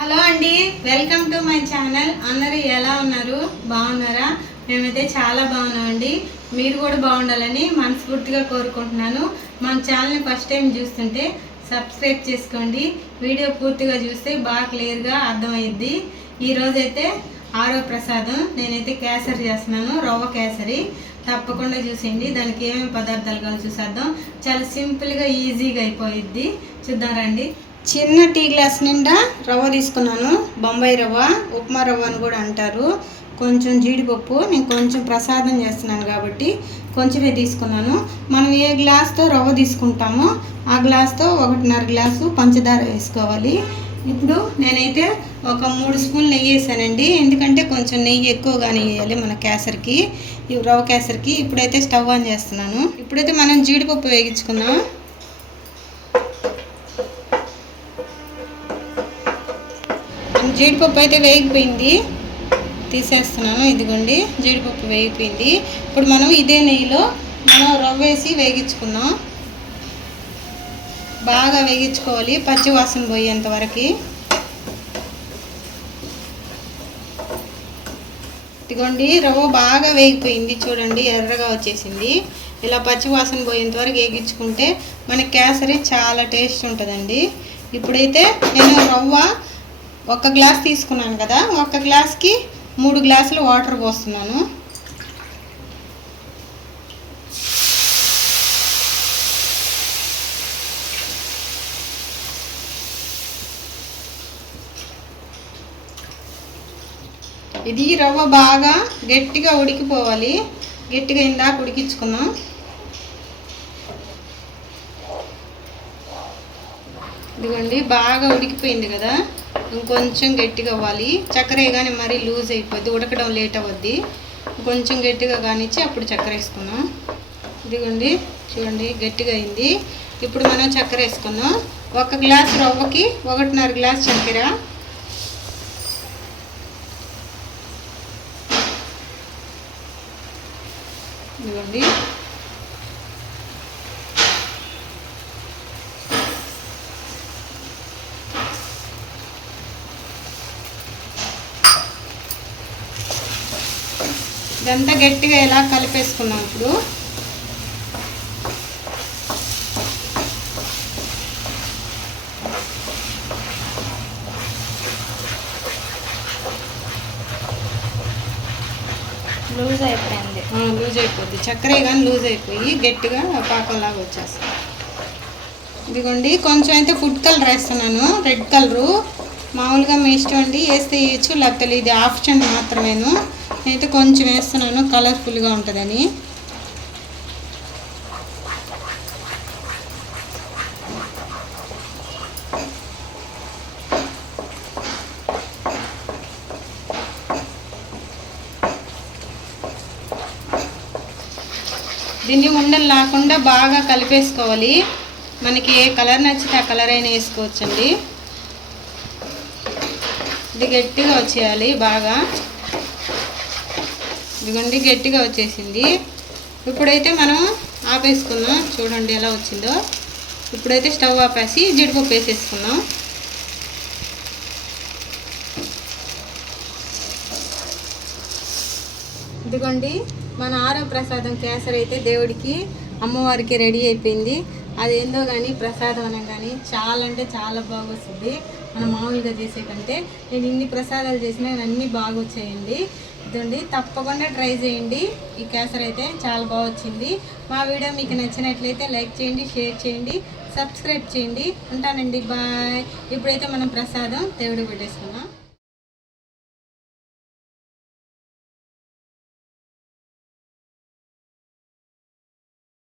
Hello అండి, welcome to my channel. అందరూ ఎలా ఉన్నారు? బాగున్నారా? మేమైతే చాలా బాగున్నామండి. మీరు కూడా బాగుండాలని మనస్ఫూర్తిగా కోరుకుంటున్నాను. మన ఛానల్ని ఫస్ట్ టైం చూస్తుంటే సబ్స్క్రైబ్ చేసుకోండి. వీడియో పూర్తిగా చూస్తే బాగా క్లియర్గా అర్థమయ్యిద్ది. ఈరోజైతే ఆరో ప్రసాదం నేనైతే కేసరి చేస్తున్నాను, రవ్వ కేసరి. తప్పకుండా చూసేయండి. దానికి ఏమేమి పదార్థాలు కావాలి చూసేద్దాం. చాలా సింపుల్గా ఈజీగా అయిపోయిద్ది. చూద్దాం రండి. చిన్న టీ గ్లాస్ నిండా రవ్వ తీసుకున్నాను. బొంబాయి రవ్వ, ఉప్మా రవ్వ అని కూడా అంటారు. కొంచెం జీడిపప్పు, నేను కొంచెం ప్రసాదం చేస్తున్నాను కాబట్టి కొంచెమే తీసుకున్నాను. మనం ఏ గ్లాస్తో రవ్వ తీసుకుంటామో ఆ గ్లాస్తో 1.5 గ్లాసు పంచదార వేసుకోవాలి. ఇప్పుడు నేనైతే ఒక 3 స్పూన్లు నెయ్యి వేసానండి. ఎందుకంటే కొంచెం నెయ్యి ఎక్కువగానే వేయాలి మన కేసరికి, ఈ రవ్వ కేసరికి. ఇప్పుడైతే స్టవ్ ఆన్ చేస్తున్నాను. ఇప్పుడైతే మనం జీడిపప్పు వేగించుకుందాం. జీడిపప్పు అయితే వేగిపోయింది, తీసేస్తున్నాను. ఇదిగోండి, జీడిపప్పు వేగిపోయింది. ఇప్పుడు మనం ఇదే నెయ్యిలో మనం రవ్వ వేసి వేగించుకుందాం. బాగా వేగించుకోవాలి, పచ్చి వాసన పోయేంత వరకు. ఇదిగోండి, రవ్వ బాగా వేగిపోయింది. చూడండి, ఎర్రగా వచ్చేసింది. ఇలా పచ్చి వాసన పోయేంత వరకు వేగించుకుంటే మన కేసరి చాలా టేస్ట్ ఉంటుందండి. ఇప్పుడైతే నేను రవ్వ 1 గ్లాస్ తీసుకున్నాను కదా, 1 గ్లాస్కి 3 గ్లాసులు వాటర్ పోస్తున్నాను. ఇది రవ్వ బాగా గట్టిగా ఉడికిపోవాలి. గట్టిగా ఇందాక ఉడికించుకుందాం. ఇదిగోండి, బాగా ఉడికిపోయింది కదా, ఇంకొంచెం గట్టిగా అవ్వాలి. చక్కెర కానీ మరీ లూజ్ అయిపోద్ది, ఉడకడం లేట్ అవ్వద్ది. కొంచెం గట్టిగా కానిచ్చి అప్పుడు చక్కెర వేసుకున్నాం. ఇదిగోండి, చూడండి, గట్టిగా అయింది. ఇప్పుడు మనం చక్కెర వేసుకున్నాం. 1 గ్లాస్ రవ్వకి 1.5 గ్లాస్ చక్కెర. ఇదిగోండి, ఇదంతా గట్టిగా ఎలా కలిపేసుకున్నాం. ఇప్పుడు లూజ్ అయిపోద్ది. చక్కెర కానీ లూజ్ అయిపోయి గట్టిగా పాకంలాగా వచ్చేస్తుంది. ఇదిగోండి, కొంచెం అయితే ఫుడ్ కలర్ వేస్తున్నాను, రెడ్ కలరు. మామూలుగా మీ ఇష్టం అండి, వేస్తే వేయచ్చు, లేకపోతే ఇది ఆప్షన్ మాత్రమేను. నేనైతే కొంచెం వేస్తున్నాను, కలర్ఫుల్గా ఉంటుందని. దీన్ని ఉండలు లేకుండా బాగా కలిపేసుకోవాలి. మనకి ఏ కలర్ నచ్చితే ఆ కలర్ అయినా వేసుకోవచ్చండి. ఇది గట్టిగా వచ్చేయాలి బాగా. ఇదిగోండి, గట్టిగా వచ్చేసింది. ఇప్పుడైతే మనం ఆపేసుకున్నాం. చూడండి ఎలా వచ్చిందో. ఇప్పుడైతే స్టవ్ ఆపేసి జీడిపప్పు వేసేసుకున్నాం. ఇదిగోండి, మన ఆరో ప్రసాదం కేసరి అయితే దేవుడికి, అమ్మవారికి రెడీ అయిపోయింది. అదేందో కానీ ప్రసాదం అనగానే చాలా అంటే చాలా బాగా వస్తుంది మనం మామూలుగా చేసే కంటే. నేను ఇన్ని ప్రసాదాలు చేసినా అన్నీ బాగా వచ్చాయండి. ఇదండి, తప్పకుండా ట్రై చేయండి. ఈ కేసరి అయితే చాలా బాగా వచ్చింది. మా వీడియో మీకు నచ్చినట్లయితే లైక్ చేయండి, షేర్ చేయండి, సబ్స్క్రైబ్ చేయండి. ఉంటానండి, బాయ్. ఇప్పుడైతే మనం ప్రసాదం దేవుడికి పెట్టేసుకున్నాం.